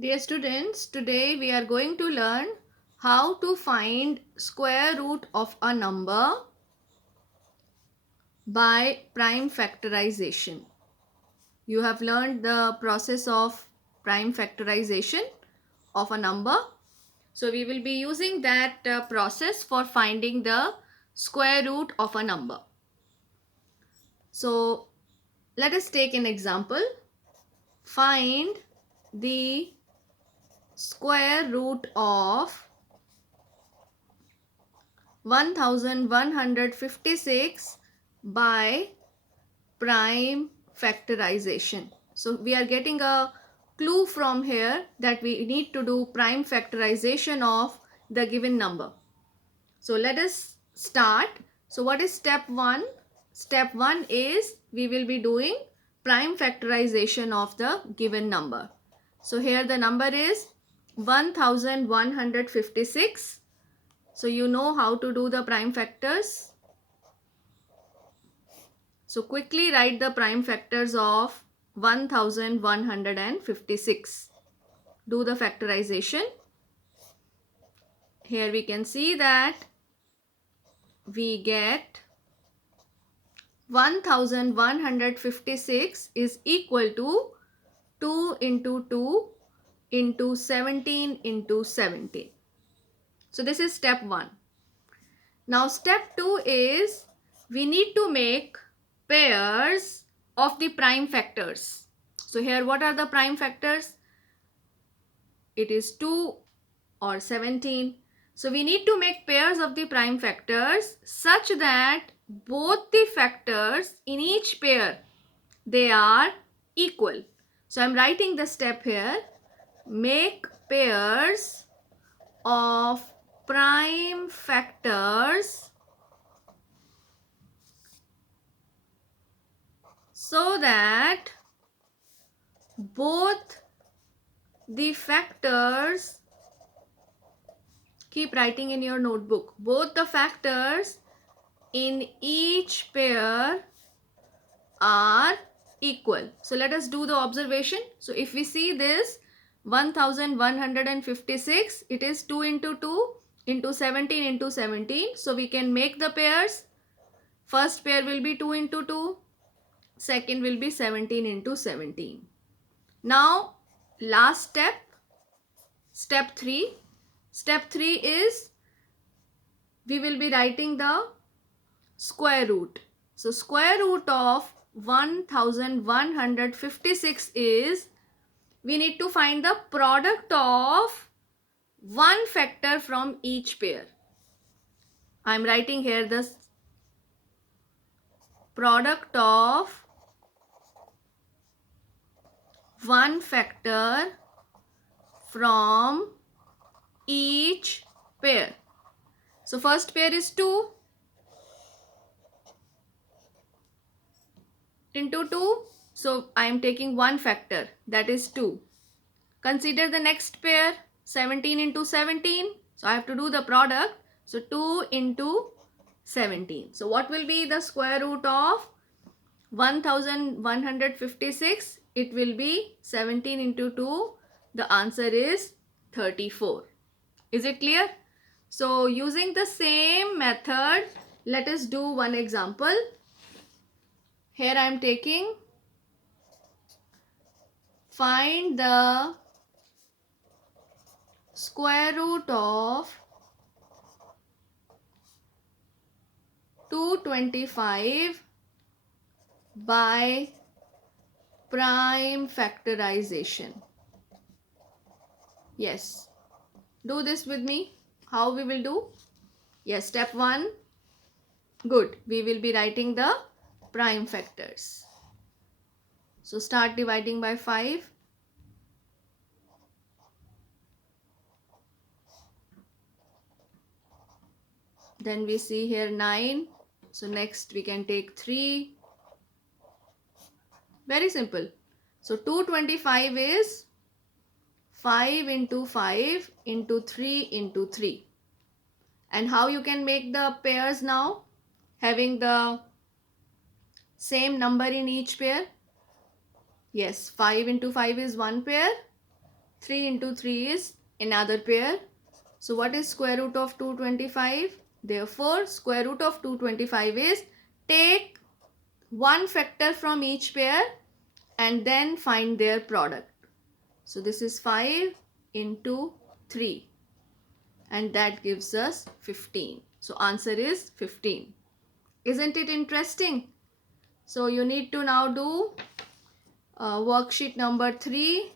Dear students, today we are going to learn how to find square root of a number by prime factorization. You have learned the process of prime factorization of a number. So we will be using that process for finding the square root of a number. So let us take an example. Find the square root of 1156 by prime factorization. So we are getting a clue from here that we need to do prime factorization of the given number. So let us start. So what is step 1? Step 1 is we will be doing prime factorization of the given number. So here the number is 1156. So you know how to do the prime factors. So quickly write the prime factors of 1156. Do the factorization. Here we can see that we get 1156 is equal to 2 into 2 into 17 into 17. So this is step 1. Now step 2 is we need to make pairs of the prime factors. So here what are the prime factors? It is 2 or 17. So we need to make pairs of the prime factors such that both the factors in each pair, they are equal. So I'm writing the step here. Make pairs of prime factors so that both the factors, keep writing in your notebook, both the factors in each pair are equal. So let us do the observation. So if we see this 1156, it is 2 into 2 into 17 into 17. So we can make the pairs. First pair will be 2 into 2. Second will be 17 into 17. Now last step, step 3. Step 3 is we will be writing the square root. So square root of 1156 is we need to find the product of one factor from each pair. I am writing here the product of one factor from each pair. So first pair is 2 into 2. So I am taking one factor, that is 2. Consider the next pair, 17 into 17. So I have to do the product. So 2 into 17. So what will be the square root of 1156? It will be 17 into 2. The answer is 34. Is it clear? So using the same method, let us do one example. Here I am taking, find the square root of 225 by prime factorization. Yes, do this with me. How we will do? Yes, step 1. Good. We will be writing the prime factors. So start dividing by 5. Then we see here 9. So next we can take 3. Very simple. So 225 is 5 into 5 into 3 into 3. And how you can make the pairs now? Having the same number in each pair. Yes, 5 into 5 is one pair. 3 into 3 is another pair. So what is square root of 225? Therefore, square root of 225 is take one factor from each pair and then find their product. So this is 5 into 3 and that gives us 15. So answer is 15. Isn't it interesting? So you need to now do worksheet number 3,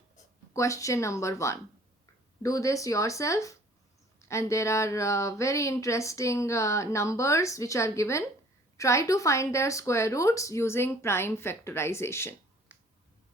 question number 1. Do this yourself, and there are very interesting numbers which are given. Try to find their square roots using prime factorization.